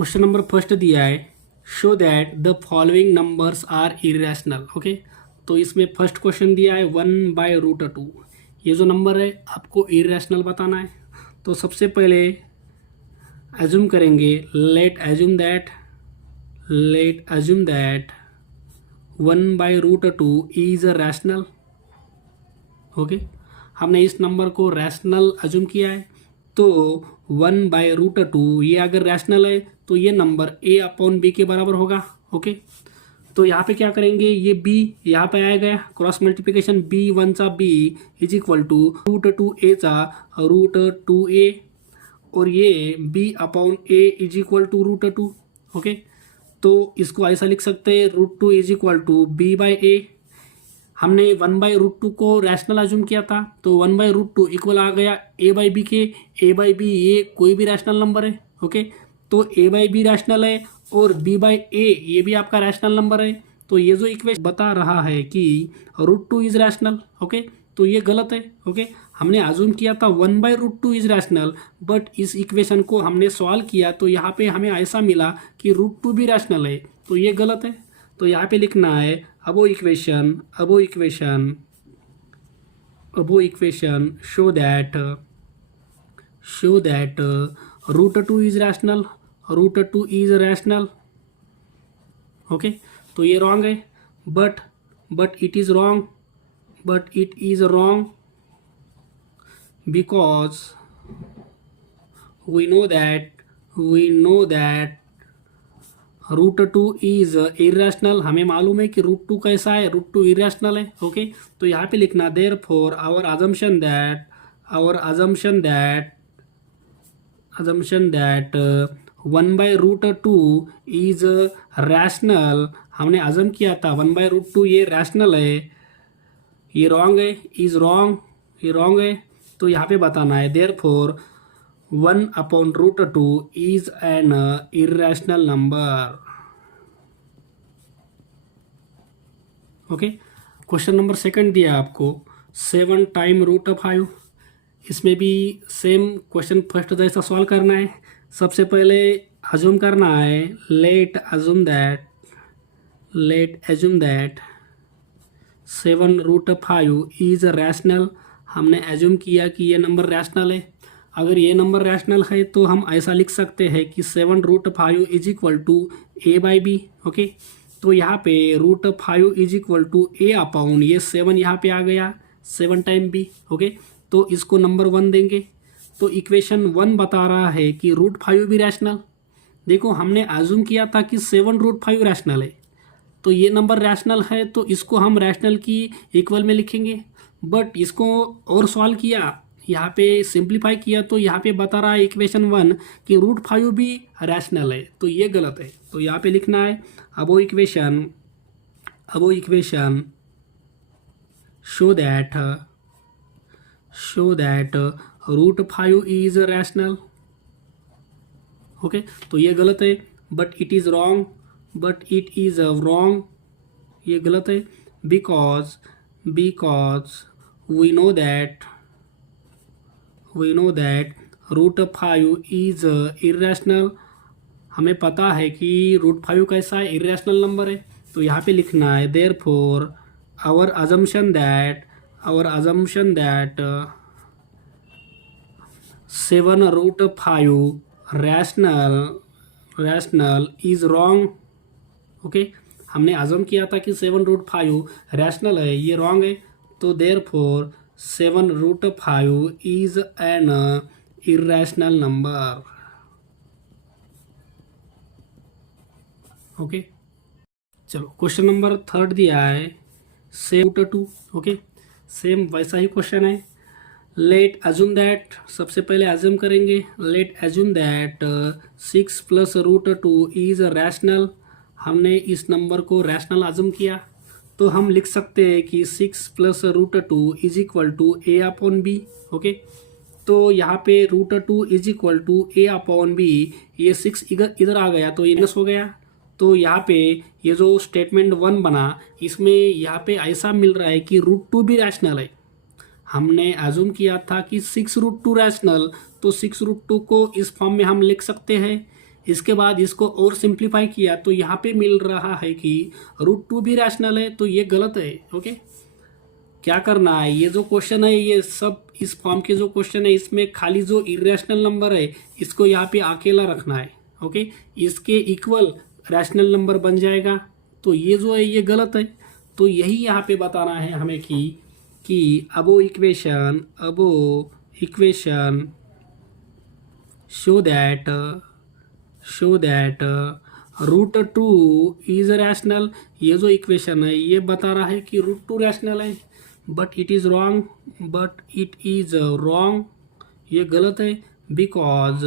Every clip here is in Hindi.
क्वेश्चन नंबर फर्स्ट दिया है, show that the following numbers are irrational. Okay, तो इसमें फर्स्ट क्वेश्चन दिया है 1/√2। ये जो नंबर है आपको इरेशनल बताना है। तो सबसे पहले एज्यूम करेंगे, late assume that 1/√2 is a rational. Okay, हमने इस नंबर को रैशनल एज्यूम किया है। तो 1/√2 ये अगर रैशनल है तो ये नंबर a/b के बराबर होगा। ओके, तो यहाँ पे क्या करेंगे, ये b यहाँ पे आएगा, क्रॉस मल्टीप्लिकेशन b 1 चा b is equal to √2a चा √2a, और ये b/a is equal to √2। Okay, तो इसको ऐसा लिख सकते हैं, √2 इज इक्वल टू b/a। हमने 1/√2 को रैशनल एज्यूम किया था, तो 1/√2 इक्वल आ गया a/b के। a/b ये कोई भी रैशनल नंबर है। ओके, तो a/b रैशनल है और b/a ये भी आपका रैशनल नंबर है। तो ये जो इक्वेशन बता रहा है कि √2 इज रैशनल, ओके, तो ये गलत है। ओके, हमने एज्यूम किया था 1/√2 इज रैशनल, बट इस इक्वेशन को हमने सॉल्व किया तो यहाँ पे हमें ऐसा मिला कि √2 भी रैशनल है, तो ये गलत है। तो यहाँ पे लिखना है अबो equation show that √2 is rational. Okay, तो ये रॉन्ग है, but it is wrong because we know that √2 is irrational. हमें मालूम है कि √2 कैसा है, √2 इरेशनल है। ओके, तो यहाँ पे लिखना therefore our assumption that 1/√2 is rational. हमने अजम किया था 1/√2 ये रैशनल है, ये रॉन्ग है, ये रॉन्ग है। तो यहाँ पे बताना है therefore 1/√2 is an irrational number. Okay, question number second दिया आपको 7 टाइम √5। इसमें भी सेम क्वेश्चन फर्स्ट जैसा सॉल्व करना है। सबसे पहले अज्यूम करना है, late assume that 7√5 is rational. हमने एज्यूम किया कि ये नंबर रैशनल है। अगर ये नंबर रैशनल है तो हम ऐसा लिख सकते हैं कि 7√5 is equal to a/b। Okay, तो यहाँ पे √5 इज इक्वल टू a/, ये 7 यहाँ पे आ गया, 7 टाइम b। ओके, तो इसको नंबर 1 देंगे। तो इक्वेशन 1 बता रहा है कि √5 भी रैशनल। देखो, हमने एज्यूम किया था कि 7√5 रैशनल है, तो ये नंबर रैशनल है, तो इसको हम रैशनल की इक्वल में लिखेंगे। बट इसको और सॉल्व किया, यहाँ पे सिंप्लीफाई किया, तो यहाँ पे बता रहा है इक्वेशन 1 कि √5 भी रैशनल है, तो ये गलत है। तो यहाँ पे लिखना है अबो equation show that √5 is rational. Okay, तो ये गलत है, बट इट इज रॉन्ग, ये गलत है because we know that √5 is irrational. हमें पता है कि √5 कैसा है, इरेशनल नंबर है। तो यहाँ पे लिखना है therefore our assumption that 7√5 rational is wrong. Okay, हमने अजम किया था कि 7√5 रैशनल है, ये रॉन्ग है। तो therefore 7√5 is an irrational number. Okay, चलो क्वेश्चन नंबर थर्ड दिया है 7√2। ओके, सेम वैसा ही क्वेश्चन है। लेट एज्यूम दैट, सबसे पहले एज्यूम करेंगे, late assume that 6 + √2 is rational. हमने इस नंबर को रैशनल एज्यूम किया, तो हम लिख सकते हैं कि 6 + √2 is equal to a/b। Okay, तो यहाँ पे √2 इज इक्वल टू a/b, ये 6 इधर आ गया तो ये माइनस हो गया। तो यहाँ पे ये जो स्टेटमेंट 1 बना, इसमें यहाँ पे ऐसा मिल रहा है कि √2 भी रैशनल है। हमने एज्यूम किया था कि 6√2 रैशनल, तो 6√2 को इस फॉर्म में हम लिख सकते हैं। इसके बाद इसको और सिंप्लीफाई किया तो यहाँ पे मिल रहा है कि √2 भी रैशनल है, तो ये गलत है। ओके, क्या करना है, ये जो क्वेश्चन है ये सब इस फॉर्म के जो क्वेश्चन है इसमें खाली जो इरेशनल नंबर है इसको यहाँ पे अकेला रखना है। ओके, इसके इक्वल रैशनल नंबर बन जाएगा, तो ये जो है ये गलत है। तो यही यहाँ पे बताना है हमें कि अबो equation show that √2 is rational. ये जो इक्वेशन है ये बता रहा है कि √2 रैशनल है, बट इट इज रॉन्ग, ये गलत है, because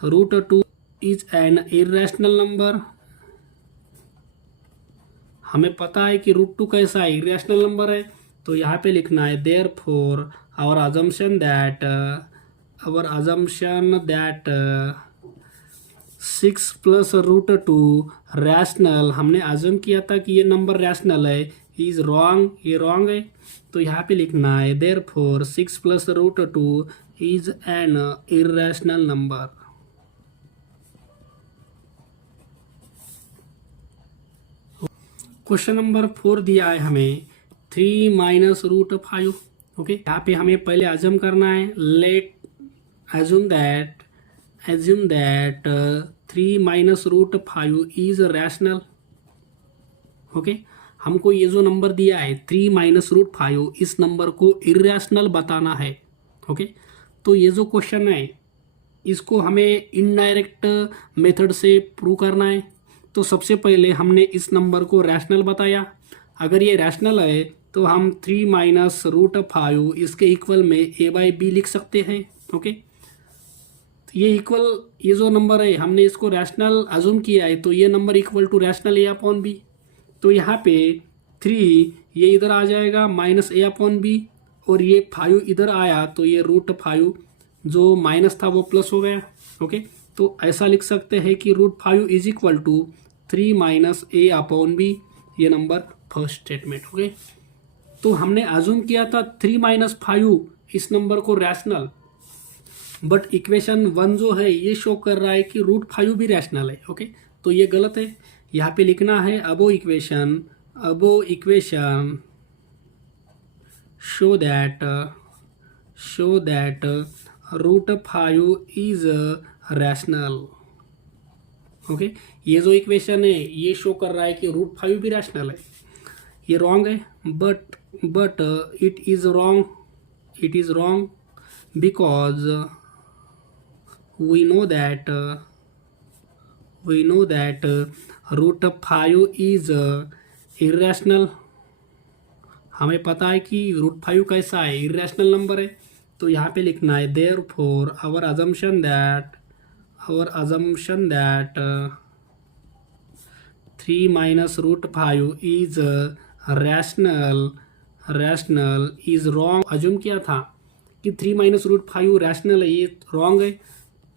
√2 is an irrational number. हमें पता है कि √2 कैसा है, इरेशनल नंबर है, तो यहाँ पे लिखना है therefore our assumption that 6 plus √2 rational, हमने अजम किया था कि ये नंबर रैशनल है, इज रॉन्ग, ये रॉन्ग है। तो यहाँ पे लिखना है therefore 6 plus √2 is an irrational number. Question number 4 दिया है हमें 3 माइनस √5। ओके, यहाँ पे हमें पहले अजम करना है, let assume that 3 minus √5 is rational. Okay, हमको ये जो नंबर दिया है 3 माइनस √5, इस नंबर को इरेशनल बताना है। ओके, तो ये जो क्वेश्चन है इसको हमें इनडायरेक्ट मेथड से प्रूव करना है। तो सबसे पहले हमने इस नंबर को रैशनल बताया, अगर ये रैशनल है तो हम 3 माइनस √5 इसके इक्वल में a/b लिख सकते हैं। ओके, ये इक्वल, ये जो नंबर है हमने इसको रैशनल अज्यूम किया है, तो ये number equal to rational a/b। तो यहाँ पे 3 ये इधर आ जाएगा माइनस a/b, और ये 5 इधर आया तो ये √5 जो माइनस था वो प्लस हो गया। ओके, तो ऐसा लिख सकते हैं कि √5 is equal to 3 minus a/b, ये नंबर फर्स्ट स्टेटमेंट। ओके, तो हमने अज्यूम किया था 3 माइनस 5 इस नंबर को रैशनल, बट इक्वेशन 1 जो है ये शो कर रहा है कि √5 भी रैशनल है। ओके, तो ये गलत है। यहाँ पे लिखना है अबो equation show that √5 is rational. Okay, ये जो इक्वेशन है ये शो कर रहा है कि √5 भी रैशनल है, ये रॉन्ग है, but it is wrong because we know that √5 is irrational। हमें पता है कि √5 कैसा है, इरेशनल नंबर है। तो यहाँ पे लिखना है therefore our assumption that 3 minus √5 is rational is wrong. Assume किया था कि 3 माइनस √5 रैशनल है, ये रॉन्ग है,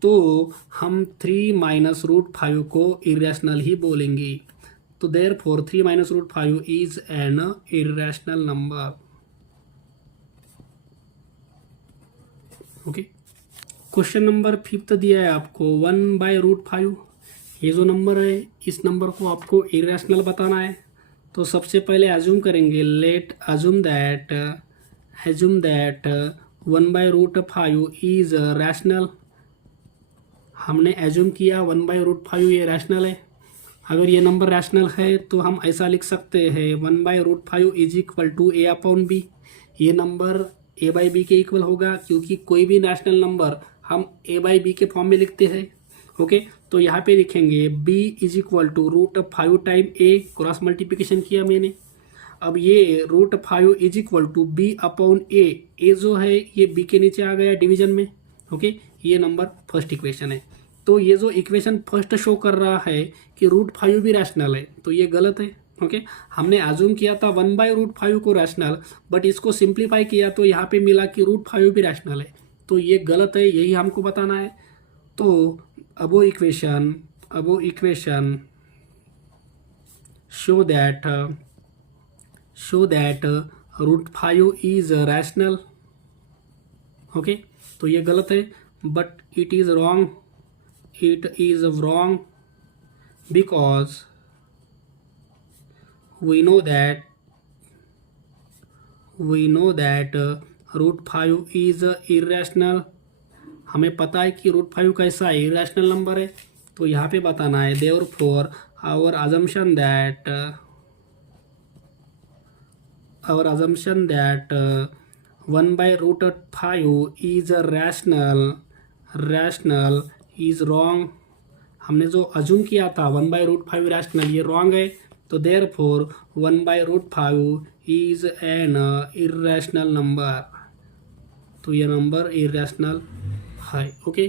तो हम 3 माइनस √5 को इरेशनल ही बोलेंगे। तो therefore 3 minus √5 is an irrational number. Okay, question number 5 दिया है आपको 1/√5। ये जो नंबर है इस नंबर को आपको इरेशनल बताना है। तो सबसे पहले अज्यूम करेंगे, late assume that 1/√5 is rational. हमने एज्यूम किया 1/√5 ये रैशनल है। अगर ये नंबर रैशनल है तो हम ऐसा लिख सकते हैं 1/√5 इज इक्वल टू a/b। ये नंबर a/b के इक्वल होगा, क्योंकि कोई भी रैशनल नंबर हम a/b के फॉर्म में लिखते हैं। ओके, तो यहाँ पे लिखेंगे b is equal to √5 time a, cross multiplication किया मैंने। अब ये √5 is equal to b/a, a जो है ये b के नीचे आ गया डिवीजन में। ओके, ये नंबर फर्स्ट इक्वेशन है। तो ये जो इक्वेशन फर्स्ट शो कर रहा है कि √5 भी रैशनल है, तो ये गलत है। ओके, हमने अज्यूम किया था 1/√5 को रैशनल, बट इसको सिंप्लीफाई किया तो यहाँ पे मिला कि √5 भी रैशनल है, तो ये गलत है, यही हमको बताना है। तो above equation show that √5 is rational. Okay, तो ये गलत है, but it is wrong, it is wrong because we know that root 5 is irrational. हमें पता है कि रूट 5 कैसा है, इरेशनल नंबर है. तो यहाँ पे बताना है therefore our assumption that 1/√5 is rational is wrong. हमने जो अज्यूम किया था 1/√5 रैशनल, ये रॉन्ग है. तो therefore 1/√5 is an irrational number. तो ये नंबर इरेशनल है. ओके.